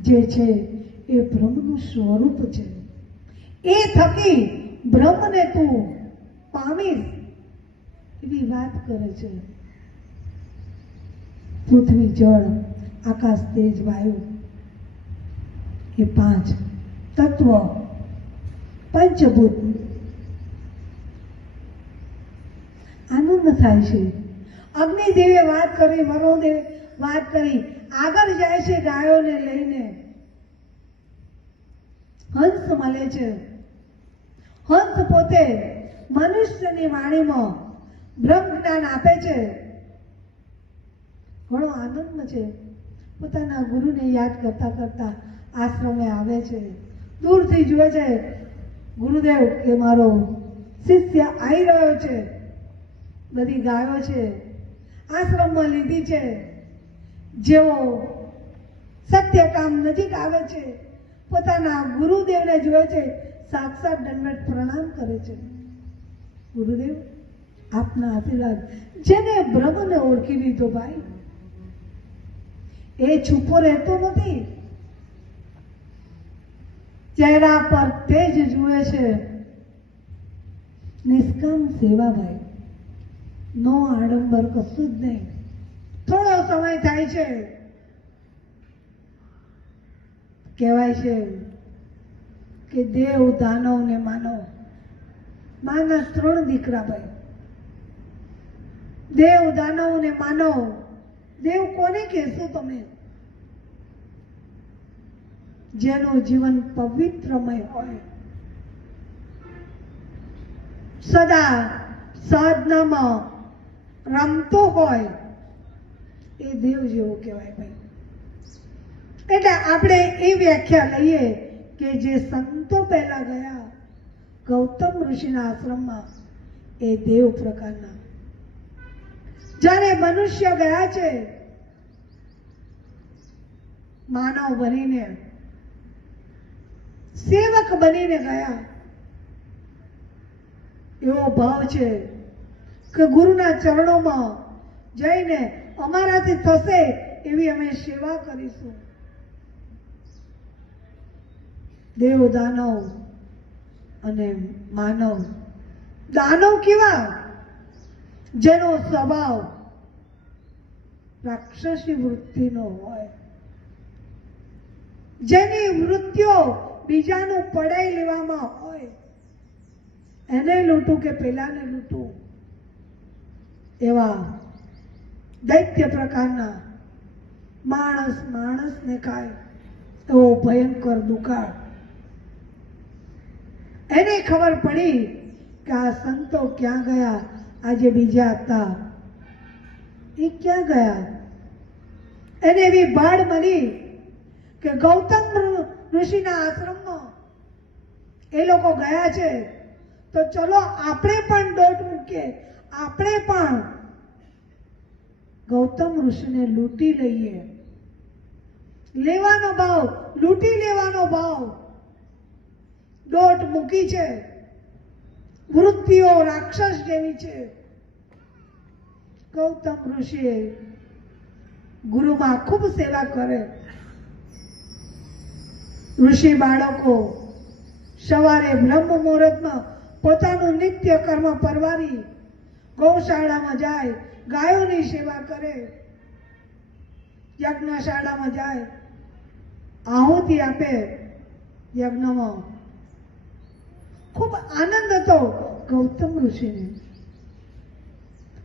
જે છે એ બ્રહ્મનું સ્વરૂપ છે. એ થકી બ્રહ્મને તું પામીશ એવી વાત કરે છે. પૃથ્વી, જળ, આકાશ, તેજ, વાયુ એ 5 તત્વ પંચભૂત. આનંદ થાય છે. અગ્નિદેવે વાત કરી, વરુણદેવે વાત કરી, આગળ જાય છે ગાયોને લઈને. હંસ મળે છે. હંસ પોતે મનુષ્યની વાણીમાં બ્રહ્મ જ્ઞાન આપે છે. ઘણો આનંદ છે. પોતાના ગુરુને યાદ કરતા કરતા આશ્રમે આવે છે. દૂરથી જુએ છે ગુરુદેવ કે મારો શિષ્ય આવી રહ્યો છે. બધી ગાયો છે આશ્રમમાં લીધી છે. જેવો સત્યકામ નજીક આવે છે, પોતાના ગુરુદેવને જુએ છે, સાક્ષાત દંડવત પ્રણામ કરે છે. ગુરુદેવ, આપના આશીર્વાદ. જેને બ્રહ્મને ઓળખી લીધો ભાઈ, એ છુપો રહેતો નથી. ચહેરા પર તેજ જુએ છે. નિષ્કામ સેવા ભાઈ, નો આડંબર, કશું જ નહીં. થોડો સમય થાય છે, કહેવાય છે કે દેવ, દાનવ ને માનવ, માના 3 દીકરા ભાઈ. દેવ, દાનવ ને માનવ. દેવ કોને કહેશો તમે? જેનું જીવન પવિત્રમય હોય, સદા સાધનામાં રમતો હોય, એ દેવ જેવો કહેવાય ભાઈ. એટલે આપણે એ વ્યાખ્યા લઈએ કે જે સંતો પહેલા ગયા ગૌતમ ઋષિના આશ્રમમાં, એ દેવ પ્રકારના. જ્યારે મનુષ્ય ગયા છે માનવ બનીને, સેવક બનીને ગયા, એવો ભાવ છે કે ગુરુના ચરણોમાં જઈને અમારાથી થશે એવી અમે સેવા કરીશું. દેવ, દાનવ અને માનવ. દાનવ કેવા? જેનો સ્વભાવ રાક્ષસી વૃત્તિનો હોય, જેની વૃત્તિઓ બીજાનું પડાઈ લેવામાં હોય, એને લૂંટું કે પેલાને લૂંટું, એવા દૈત્ય પ્રકારના. માણસ માણસને ખાય એવો ભયંકર દુકાળ. એને ખબર પડી કે આ સંતો ક્યાં ગયા. આજે બીજા હતા, એ ક્યાં ગયા? એને એવી ભાડ મળી કે ગૌતમ ઋષિના આશ્રમમાં એ લોકો ગયા છે, તો ચલો આપણે પણ દોટ મૂકીએ, આપણે પણ ગૌતમ ઋષિને લૂંટી લઈએ. લેવાનો ભાવ, લૂંટી લેવાનો ભાવ. દોટ મૂકી છે. વૃત્તિઓ રાક્ષસ જેવી છે. ગૌતમ ઋષિએ ગુરુમાં ખૂબ સેવા કરે. ઋષિ બાળકો સવારે બ્રહ્મ મુહૂર્તમાં પોતાનું નિત્ય કર્મ પરવારી ગૌશાળામાં જાય, ગાયોની સેવા કરે, યજ્ઞશાળામાં જાય, આહુતિ આપે યજ્ઞમાં. ખૂબ આનંદ હતો ગૌતમ ઋષિને.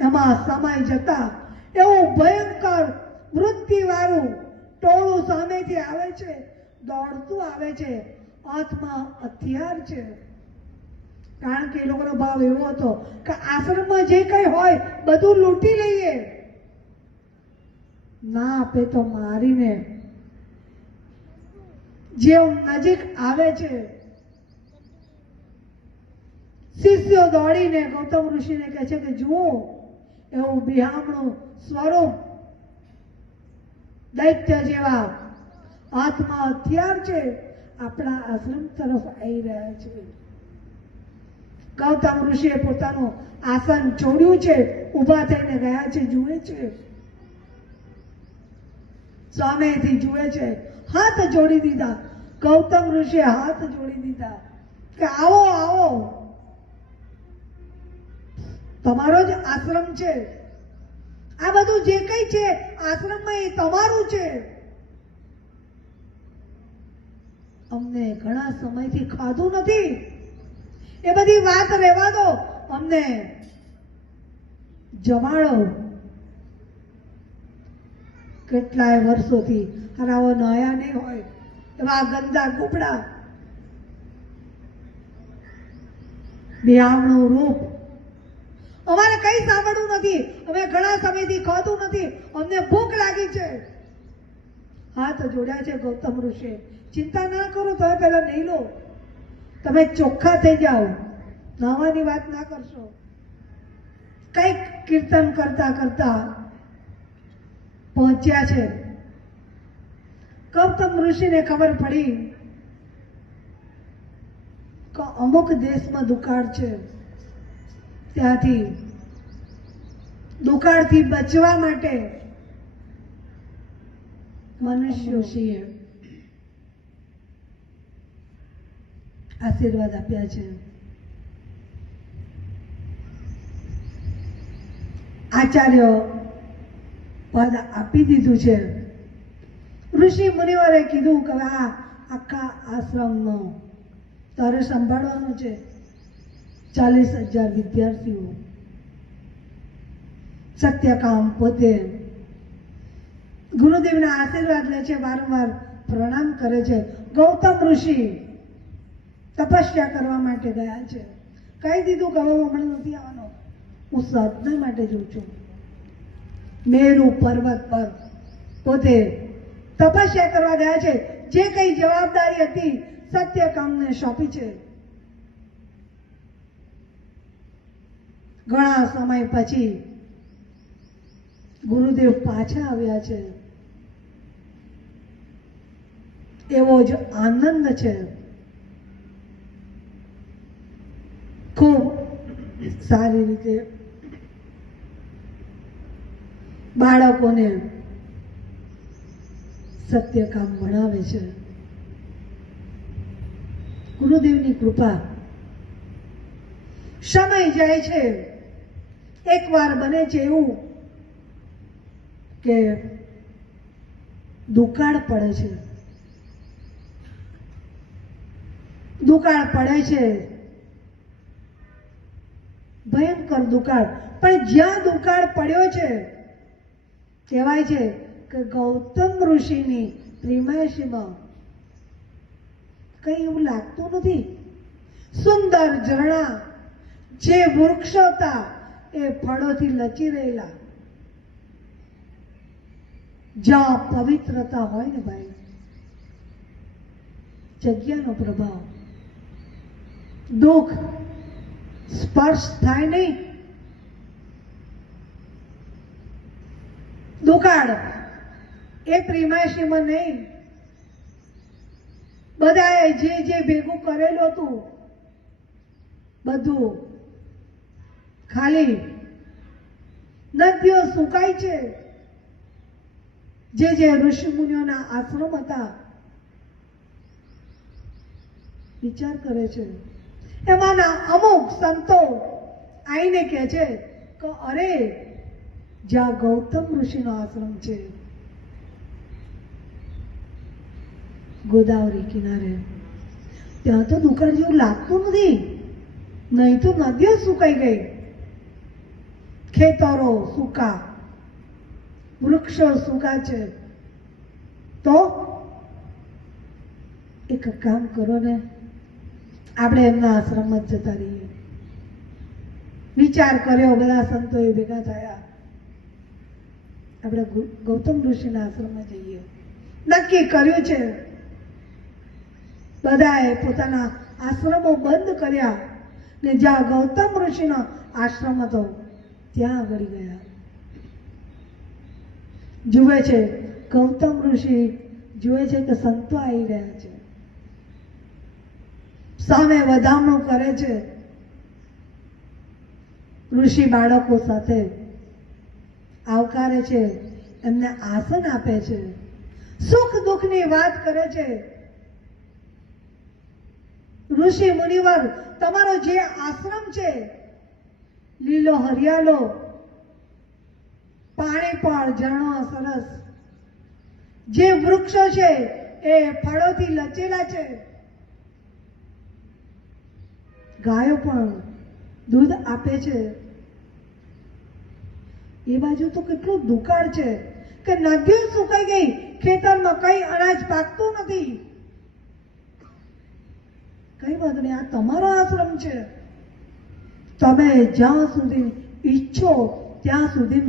એમાં સમય જતા એવું ભયંકર વૃત્તિવાળું ટોળું સામેથી આવે છે, દોડતું આવે છે. હાથમાં હથિયાર છે. કારણ કે એ લોકોનો ભાવ એવો હતો કે આશ્રમમાં જે કંઈ હોય બધું લૂંટી લઈએ, ના આપે તો મારીને. જે નજીક આવે છે, શિષ્યો દોડીને ગૌતમ ઋષિને કહે છે કે જુઓ, એવું બિહામણું સ્વરૂપ દૈત્ય જેવા, હાથમાં હથિયાર છે, આપણા આશ્રમ તરફ આવી રહ્યા છે. ગૌતમ ઋષિએ પોતાનું આસન છોડ્યું છે, ઊભા થઈને ગયા છે, જુએ છે. સામેથી જુએ છે, હાથ જોડી દીધા. ગૌતમ ઋષિએ હાથ જોડી દીધા કે આવો આવો, તમારો જ આશ્રમ છે, આ બધું જે કઈ છે આશ્રમમાં એ તમારું છે. અમને ઘણા સમયથી ખાધું નથી, એ બધી વાત રહેવા દો, અમને જમાડો. કેટલાય વર્ષોથી હરાવો નાયા નહીં હોય એવા ગંદા કુપડા, બિહામણું રૂપ, અમારે કઈ સાંભળવું નથી, અમે ઘણા સમયથી ખાધું નથી, અમને ભૂખ લાગી છે. હાથ જોડ્યા છે ગૌતમ ઋષિએ. ચિંતા ના કરો, તમે પેલા નહીં લો, તમે ચોખ્ખા થઈ જાઓ, નાવાની વાત ના કરશો. કઈક કીર્તન કરતા કરતા પહોંચ્યા છે. ગૌતમ ઋષિને ખબર પડી કે અમુક દેશમાં દુકાળ છે, ત્યાંથી દુકાળથી બચવા માટે મનુષ્યોએ આશીર્વાદ આપ્યા છે. આચાર્ય પદ આપી દીધું છે. ઋષિ મુનિવરે કીધું કે આ આખા આશ્રમનો તારે સંભાળવાનું છે 40,000 વિદ્યાર્થીઓ. સત્યકામ પોતે ગુરુદેવના આશીર્વાદ લે છે, વારંવાર પ્રણામ કરે છે. ગૌતમ ઋષિ તપસ્યા કરવા માટે ગયા છે. કહી દીધું કે હું હમણાં નથી આવવાનો, હું સાધના માટે જઉં છું. મેરુ પર્વત પર પોતે તપસ્યા કરવા ગયા છે. જે કઈ જવાબદારી હતી સત્યકામને સોંપી છે. ઘણા સમય પછી ગુરુદેવ પાછા આવ્યા છે. એવો જ આનંદ છે. ખૂબ સારી રીતે બાળકોને સત્યકામ ભણાવે છે. ગુરુદેવની કૃપા. સમય જાય છે. એકવાર બને છે એવું કે દુકાળ પડે છે. દુકાળ પડે છે, ભયંકર દુકાળ. પણ જ્યાં દુકાળ પડ્યો છે કહેવાય છે કે ગૌતમ ઋષિની ત્રિમાસીમાં કઈ એવું લાગતું નથી. સુંદર ઝરણા, જે વૃક્ષો હતા એ ફળોથી લચી રહેલા. જ્યાં પવિત્રતા હોય ને ભાઈ, જગ્યાનો પ્રભાવ, દુઃખ સ્પર્શ થાય નહીં. દુકાળ એ ત્રિમાસીમાં નહીં. બધાએ જે ભેગું કરેલું હતું બધું ખાલી. નદીઓ સુકાય છે. જે ઋષિ મુનિઓના આશ્રમ હતા, વિચાર કરે છે. એમાંના અમુક સંતો આઈને કહે છે કે અરે જ્યાં ગૌતમ ઋષિનો આશ્રમ છે ગોદાવરી કિનારે, ત્યાં તો દુકાળ જેવું લાગતું નથી. નહીં તો નદીઓ સુકાઈ ગઈ, ખેતરો સૂકા, વૃક્ષો સૂકા છે. તો એક કામ કરો ને, આપણે એમના આશ્રમમાં જ જતા રહીએ. વિચાર કર્યો, બધા સંતોએ ભેગા થયા, આપણે ગૌતમ ઋષિના આશ્રમમાં જઈએ. નક્કી કર્યું છે. બધાએ પોતાના આશ્રમો બંધ કર્યા ને જ્યાં ગૌતમ ઋષિનો આશ્રમ હતો ત્યાં આગળ ગયા. જુએ છે ગૌતમ ઋષિ, જુએ છે કે સંતો આવી રહ્યા છે. સામે વધામણું કરે છે. ઋષિ બાળકો સાથે આવકારે છે, એમને આસન આપે છે. સુખ દુઃખની વાત કરે છે. ઋષિ મુનિવર તમારો જે આશ્રમ છે, લીલો હરિયાલો, પાણી પણ ઝરણો સરસ, જે વૃક્ષો છે એ ફળોથી લચેલા છે, ગાયો પણ દૂધ આપે છે. એ બાજુ તો કેટલું દુકાળ છે કે નદીઓ સુકાઈ ગઈ, ખેતરમાં કઈ અનાજ પાકતું નથી. કઈ વાંધો નહીં, આ તમારો આશ્રમ છે, તમે જ્યાં સુધી ઈચ્છો ત્યાં સુધી